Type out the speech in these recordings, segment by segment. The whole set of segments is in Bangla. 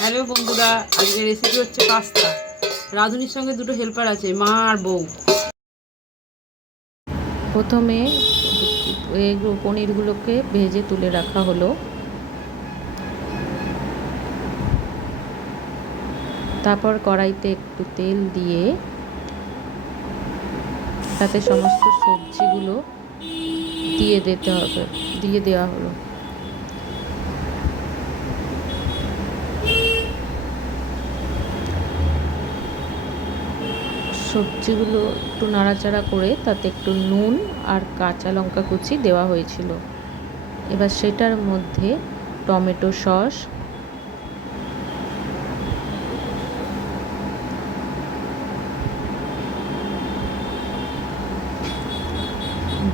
হ্যালো বন্ধুরা, আজকে রেসিপি হচ্ছে পাস্তা। রাঁধুনির সঙ্গে দুটো হেল্পার আছে, মা আর বউ। প্রথমে পনিরগুলোকে ভেজে তুলে রাখা হলো। তারপর কড়াইতে একটু তেল দিয়ে তাতে সমস্ত সবজিগুলো দিয়ে দেওয়া হলো। সবজিগুলো একটু নাড়াচাড়া করে তাতে একটু নুন আর কাঁচা লঙ্কা কুচি দেওয়া হয়েছিল। এবার সেটার মধ্যে tomato sauce,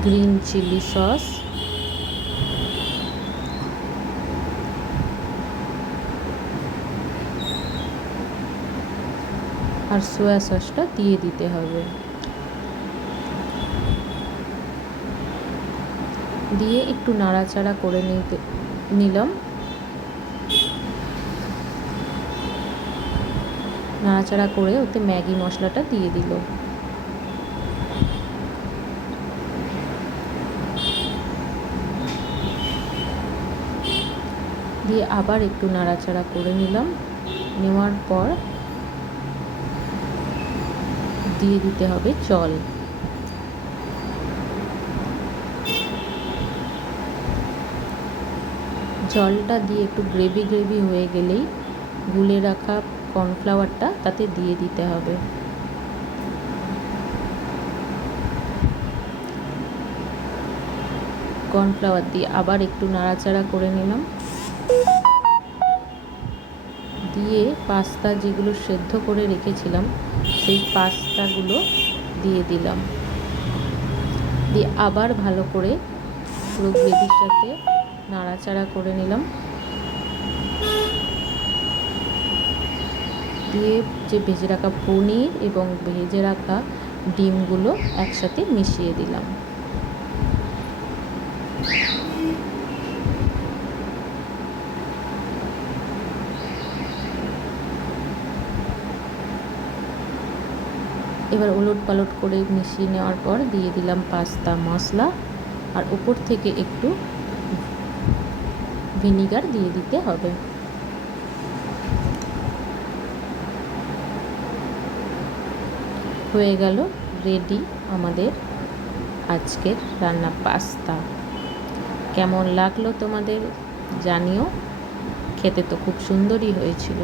green chilli sauce, আর সোয়া সসটা দিয়ে দিতে হবে। দিয়ে একটু নাড়াচাড়া করে নিলাম। নাড়াচাড়া করে ওতে ম্যাগি মশলাটা দিয়ে দিল। দিয়ে আবার একটু নাড়াচাড়া করে নিলাম। নেওয়ার পর দিয়ে দিতে হবে জল। জলটা দিয়ে একটু গ্রেভি গ্রেভি হয়ে গেলেই গুলে রাখা কর্নফ্লাওয়ারটা তাতে দিয়ে দিতে হবে। কর্নফ্লাওয়ার দিয়ে আবার একটু নাড়াচাড়া করে নিলাম। দিয়ে পাস্তা যেগুলো সেদ্ধ করে রেখেছিলাম সেই পাস্তাগুলো দিয়ে দিলাম। দিয়ে আবার ভালো করে পুরো গ্রেভির সাথে নাড়াচাড়া করে নিলাম। দিয়ে যে ভেজে রাখা পনির এবং ভেজে রাখা ডিমগুলো একসাথে মিশিয়ে দিলাম। এবার ওলট পালট করে মিশিয়ে নেওয়ার পর দিয়ে দিলাম পাস্তা মশলা, আর উপর থেকে একটু ভিনিগার দিয়ে দিতে হবে। হয়ে গেল রেডি আমাদের আজকের রান্না পাস্তা। কেমন লাগলো তোমাদের জানিও। খেতে তো খুব সুন্দরই হয়েছিল।